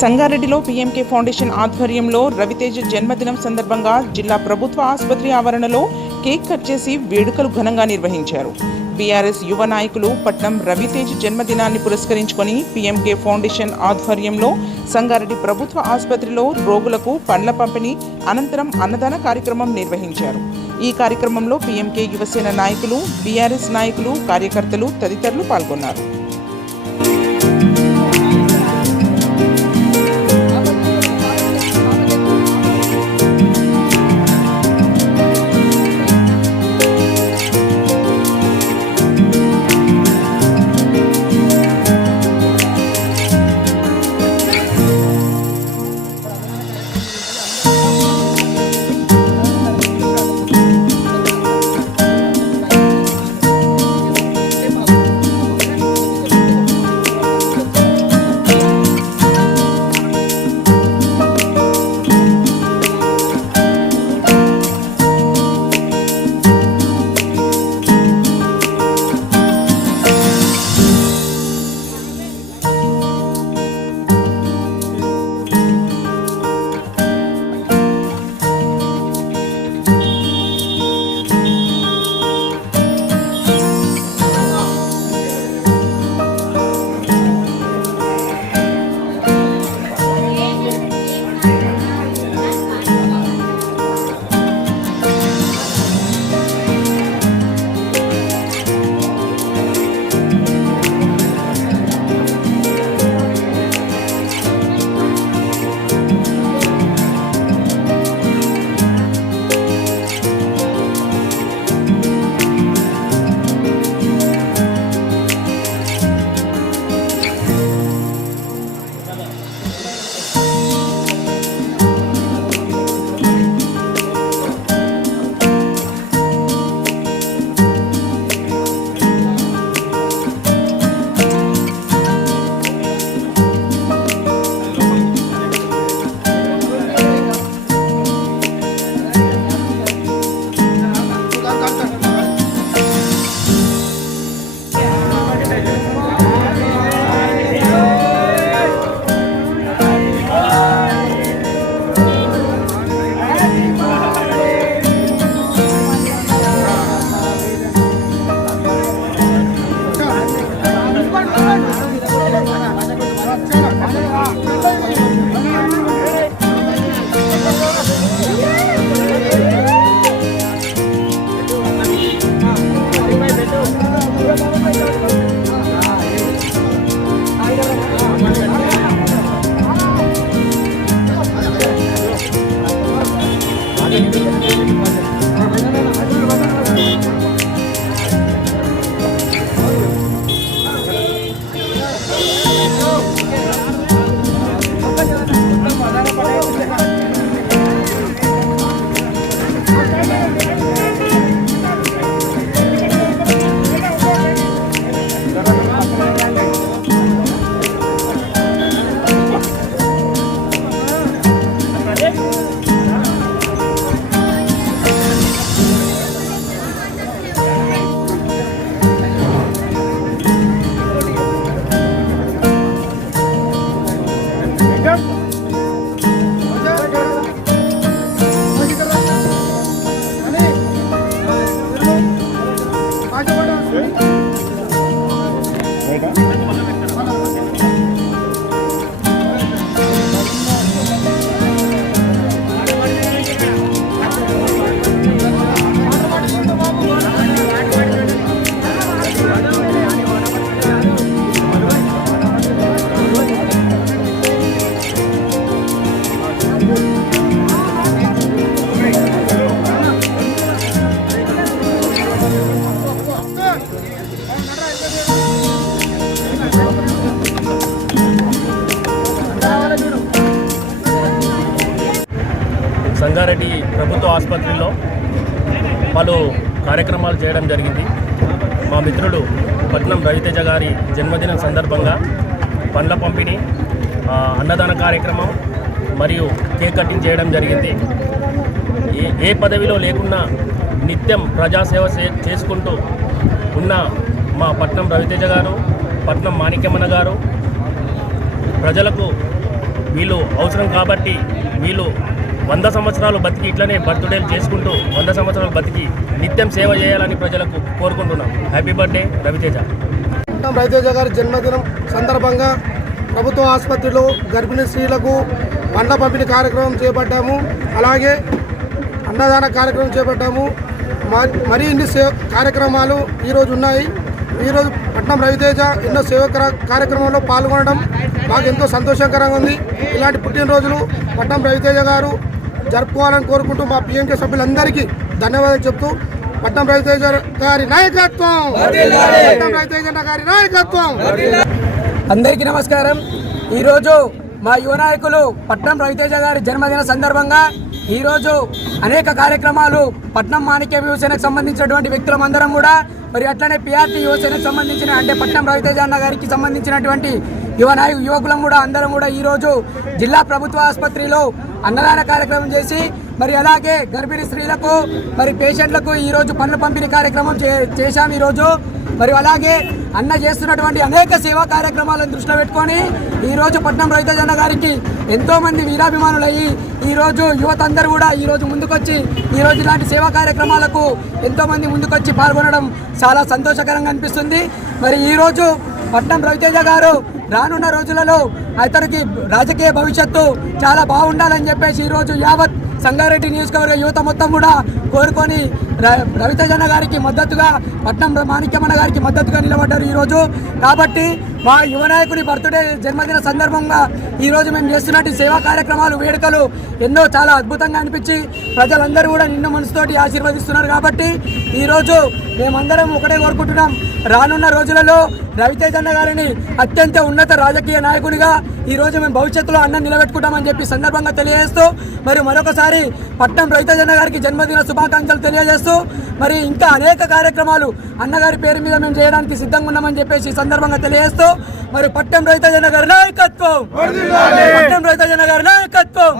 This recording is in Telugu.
సంగారెడ్డిలో పీఎంకే ఫౌండేషన్ ఆధ్వర్యంలో రవితేజ జన్మదినం సందర్భంగా జిల్లా ప్రభుత్వ ఆసుపత్రి ఆవరణలో కేక్ కట్ చేసి వేడుకలు ఘనంగా నిర్వహించారు. బీఆర్ఎస్ యువ నాయకులు పట్నం రవితేజ జన్మదినాన్ని పురస్కరించుకొని పీఎంకే ఫౌండేషన్ ఆధ్వర్యంలో సంగారెడ్డి ప్రభుత్వ ఆసుపత్రిలో రోగులకు పండ్ల పంపిణీ అనంతరం అన్నదాన కార్యక్రమం నిర్వహించారు. ఈ కార్యక్రమంలో పీఎంకే యువసేన నాయకులు, బీఆర్ఎస్ నాయకులు, కార్యకర్తలు తదితరులు పాల్గొన్నారు. సంగారెడ్డి ప్రభుత్వ ఆసుపత్రిలో పలు కార్యక్రమాలు చేయడం జరిగింది. మా మిత్రుడు పట్నం రవితేజ గారి జన్మదినం సందర్భంగా పండ్ల పంపిణీ, అన్నదాన కార్యక్రమం మరియు కేక్ కటింగ్ చేయడం జరిగింది. ఏ పదవిలో లేకున్నా నిత్యం ప్రజాసేవ చేసుకుంటూ ఉన్న మా పట్నం రవితేజ గారు, పట్నం మాణిక్యమన్న గారు ప్రజలకు వీళ్ళు అవసరం కాబట్టి వీళ్ళు 100 సంవత్సరాలు బతికి ఇట్లనే బర్త్డేలు చేసుకుంటూ 100 సంవత్సరాలు బతికి నిత్యం సేవ చేయాలని ప్రజలకు కోరుకుంటున్నాం. Happy birthday Raviteja. రవితేజ గారి జన్మదినం సందర్భంగా ప్రభుత్వ ఆసుపత్రిలో గర్భిణీ స్త్రీలకు పండ్ల పంపిణీ కార్యక్రమం చేపట్టాము. అలాగే అన్నదాన కార్యక్రమం చేపట్టాము. మరి ఇన్ని కార్యక్రమాలు ఈరోజు ఉన్నాయి. ఈరోజు పట్నం రవితేజ ఎన్నో సేవా కార్యక్రమంలో పాల్గొనడం మాకు ఎంతో సంతోషకరంగా ఉంది. ఇలాంటి పుట్టినరోజులు పట్నం రవితేజ గారు జరుపుకోవాలని కోరుకుంటూ మా పిఎంకే సభ్యులందరికీ ధన్యవాదాలు చెప్తూ పట్నం రవితేజ గారి నాయకత్వం, పట్నం రవితేజ గారి నాయకత్వం. అందరికీ నమస్కారం. ఈరోజు మా యువ నాయకులు పట్నం రవితేజ గారి జన్మదిన సందర్భంగా ఈరోజు అనేక కార్యక్రమాలు పట్నం మాణిక్య యువసేనకు సంబంధించినటువంటి వ్యక్తులందరం కూడా మరి అట్లనే పిఆర్టీ యువసేనకు సంబంధించిన అంటే పట్నం రవితేజ అన్న గారికి సంబంధించినటువంటి యువకులం కూడా అందరం కూడా ఈరోజు జిల్లా ప్రభుత్వ ఆసుపత్రిలో అన్నదాన కార్యక్రమం చేసి మరి అలాగే గర్భిణీ స్త్రీలకు మరి పేషెంట్లకు ఈరోజు పండ్ల పంపిణీ కార్యక్రమం చేశాం ఈరోజు. మరి అలాగే అన్న చేస్తున్నటువంటి అనేక సేవా కార్యక్రమాలను దృష్టిలో పెట్టుకొని ఈరోజు పట్నం రవితేజ అన్న గారికి ఎంతోమంది వీరాభిమానులు అయ్యి ఈరోజు యువత అందరూ కూడా ఈరోజు ముందుకొచ్చి ఈరోజు ఇలాంటి సేవా కార్యక్రమాలకు ఎంతోమంది ముందుకొచ్చి పాల్గొనడం చాలా సంతోషకరంగా అనిపిస్తుంది. మరి ఈరోజు పట్నం రవితేజ గారు రానున్న రోజులలో అతనికి రాజకీయ భవిష్యత్తు చాలా బాగుండాలని చెప్పేసి ఈరోజు యావత్ సంగారెడ్డి నియోజకవర్గ యువత మొత్తం కూడా కోరుకొని రవితేజ అన్న గారికి మద్దతుగా పట్నం మాణిక్యమన్న గారికి మద్దతుగా నిలబడ్డారు ఈరోజు. కాబట్టి మా యువ నాయకుడి బర్త్డే జన్మదిన సందర్భంగా ఈరోజు మేము చేస్తున్నట్టు సేవా కార్యక్రమాలు వేడుకలు ఎన్నో చాలా అద్భుతంగా అనిపించి ప్రజలందరూ కూడా నిన్ను మనసుతోటి ఆశీర్వదిస్తున్నారు. కాబట్టి ఈరోజు మేమందరం ఒకటే కోరుకుంటున్నాం, రానున్న రోజులలో రవితేజ అన్న గారిని అత్యంత ఉన్నత రాజకీయ నాయకునిగా ఈరోజు మేము భవిష్యత్తులో అన్నం నిలబెట్టుకుంటామని చెప్పి సందర్భంగా తెలియజేస్తూ మరి మరొకసారి పట్నం రవితేజ అన్న గారికి జన్మదిన శుభాకాంక్షలు తెలియజేస్తూ మరి ఇంకా అనేక కార్యక్రమాలు అన్నగారి పేరు మీద మేము చేయడానికి సిద్ధంగా ఉన్నామని చెప్పేసి సందర్భంగా తెలియజేస్తూ మరి పట్నం రవితేజ అన్న గారి నాయకత్వం, పట్నం రవితేజ అన్న గారి నాయకత్వం.